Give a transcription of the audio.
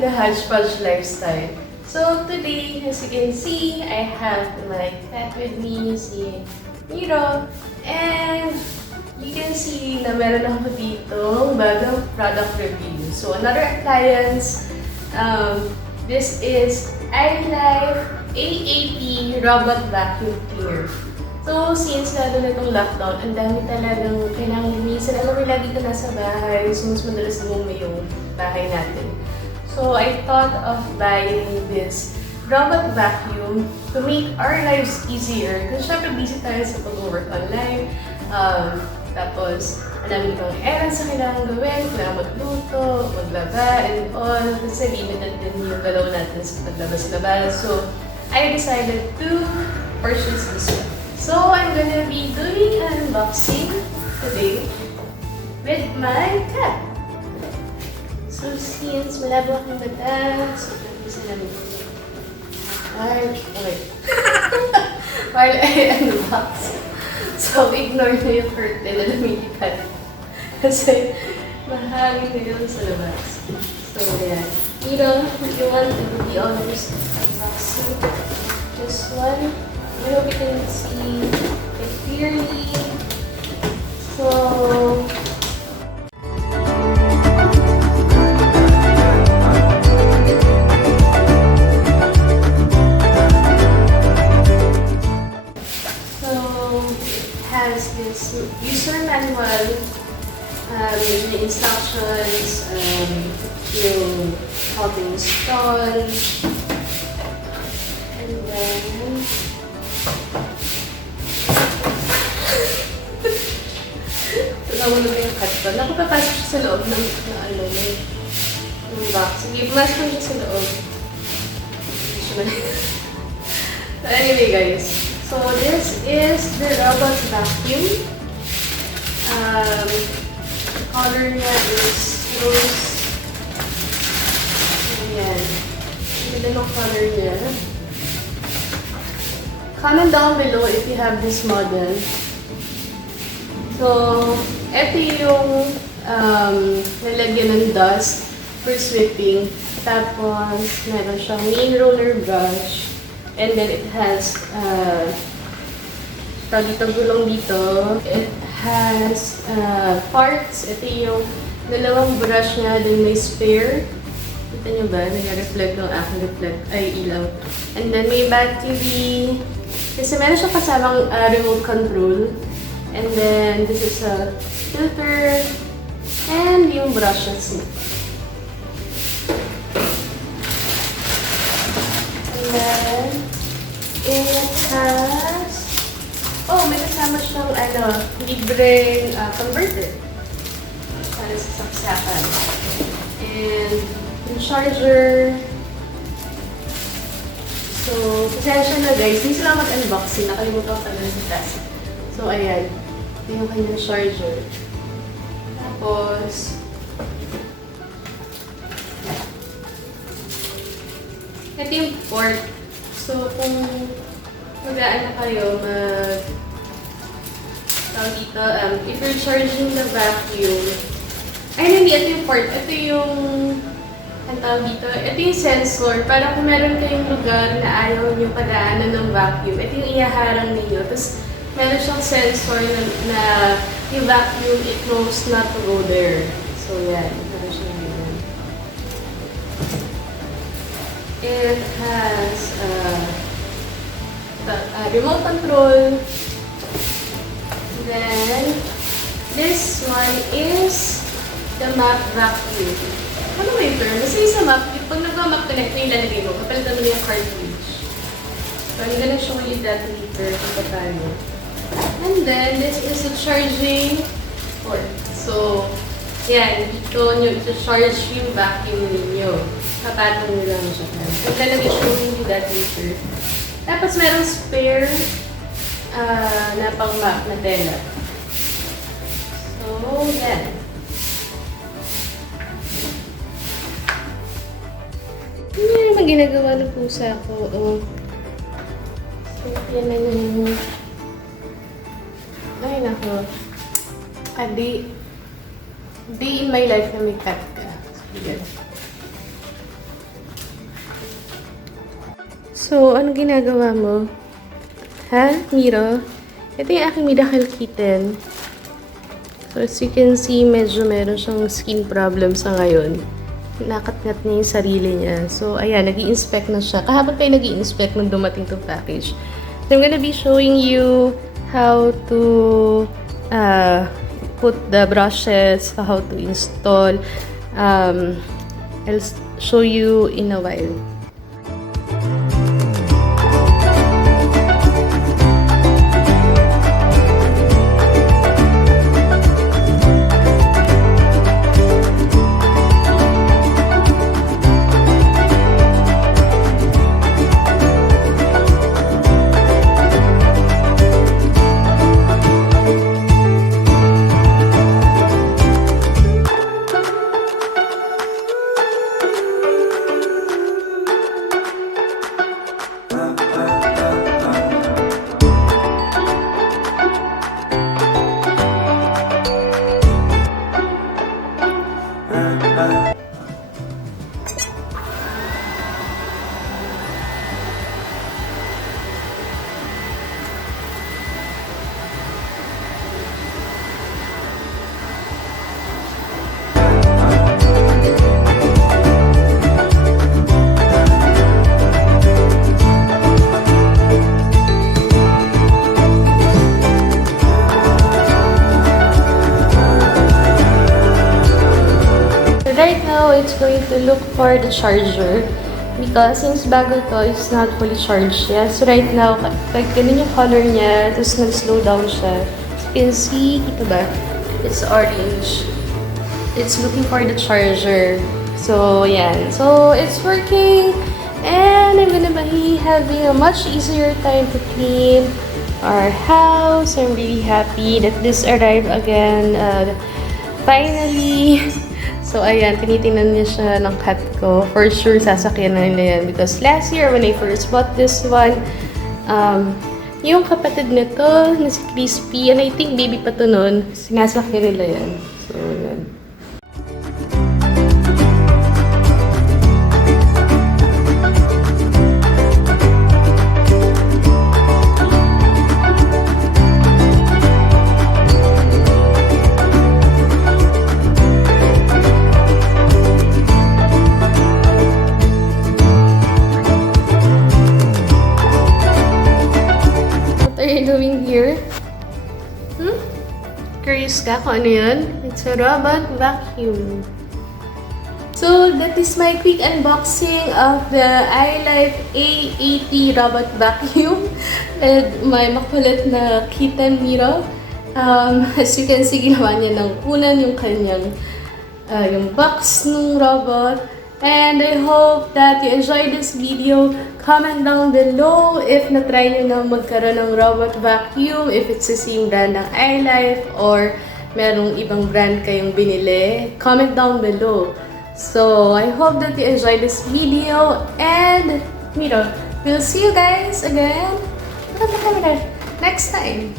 to the Hodgepodge Lifestyle. So today, as you can see, I have my cat with me, si Miro. And you can see na meron ako dito bagong product review. So another appliance, this is iLife V7s Robot Vacuum Cleaner. So, since lalo na itong lockdown, ang dami talagang kailangan linisin. Alam mo, lagi ka nasa bahay, so mas madalas lumumi yung bahay natin. So, I thought of buying this robot vacuum to make our lives easier. Kasi syempre busy tayo sa pag-work online. Tapos, ang dami pang errands na kailangan gawin, kailangan magluto, maglaba, and all. Kasi limited din yung galaw natin sa paglabas-labas. So, I decided to purchase this one. So, I'm gonna be doing an unboxing today with my cat. So, since malabo akong mata, so nabisa namin. Wait. While I unbox. So, ignore na yung curtain na lumilipat. Kasi, mahangin na yun sa labas. So, yeah. Miro, you want to be on this unboxing? Just one. I hope you can see it clearly. So, it has this user manual, the instructions, how to install, and then nawala na yung carton. Nakapapasok siya sa loob ng box. Sige, pumasok ko siya sa loob. So anyway guys, so this is the robot vacuum. The color niya is rose. Ayan. Ganda ng color niya. Comment down below if you have this model. So, ito yung nalagyan ng dust for sweeping. Tapos, meron siyang main roller brush. And then it has gulong dito. It has parts. Ito yung dalawang brush niya. Then may spare. Kita nyo ba? Nag-reflect ng aking ilaw. And then may battery. Kasi meron siya kasamang remote control. And then, this is a filter and yung brushes. And then, it has, may kasama siyang libreng converter para sa saksakan. And yung charger. So, pasensya na guys, hindi sila mag-unboxing. Nakalimutan ko talaga sa task. So, ayan. Ito yung kanyang charger. Tapos, ito yung port. So, kung mag-aan na kayo, tawag dito, if you're charging the vacuum, hindi, ito yung port. Ito yung, tawag dito, ito yung sensor. Para kung meron kayong lugar na ayaw nyo padaanan ng vacuum, ito yung iyaharang ninyo. Tapos, meron siyang sensor na yung vacuum, it knows not to go there. So, yan. Meron siyang ganyan. It has remote control. Then, this one is the map vacuum. Ano ba yung term? Kasi sa map, pag nag-map ka na, ito yung lalagay mo. Kapalitan mo yung cartridge. So, I'm gonna show you that later kung paano. And then, this is a charging port. So, yan. Dito nyo ito-charge yung vacuum ninyo. Kapatong nyo lang siya. I'm gonna be showing you that later. Tapos, merong spare na pang-map na tela. So, yan. Ano yung ginagawa ng pusa ko? So, yan na yung ay, nako. A day in my life na may cat ka. So, yan. So, anong ginagawa mo? Ha, Miro? Ito yung aking miracle kitten. So, as you can see, medyo meron siyang skin problem sa ngayon. Nakat-ngat niya yung sarili niya. So, ayan, nag-i-inspect na siya. Kahapon tayo nag-i-inspect nung dumating tong package. So, I'm gonna be showing you how to put the brushes, how to install. I'll show you in a while. Right now, it's going to look for the charger because since bago to, it's not fully charged yet. So right now, pag ganun yung color niya, tapos nag-slow down siya. As you can see, kita ba? It's orange. It's looking for the charger. So, yan. So, it's working. And I'm gonna be having a much easier time to clean our house. I'm really happy that this arrived again. Finally. So, ayan, tinitingnan niya siya ng cat ko. For sure, sasakyan na nila yan. Because last year, when I first bought this one, yung kapatid nito, na si Crispy, and I think baby pa to nun, sinasakyan nila yan. So, yan. Doing here? Curious ka kung ano yun? It's a robot vacuum. So, that is my quick unboxing of the iLife A80 robot vacuum with my makulit na kitten Miro. As you can see, ginawa niya ng unan yung kanyang yung box ng robot. And I hope that you enjoyed this video. Comment down below if na-try nyo na magkaroon ng robot vacuum, if it's the same brand ng iLife or merong ibang brand kayong binili. Comment down below. So, I hope that you enjoyed this video and, we'll see you guys again next time.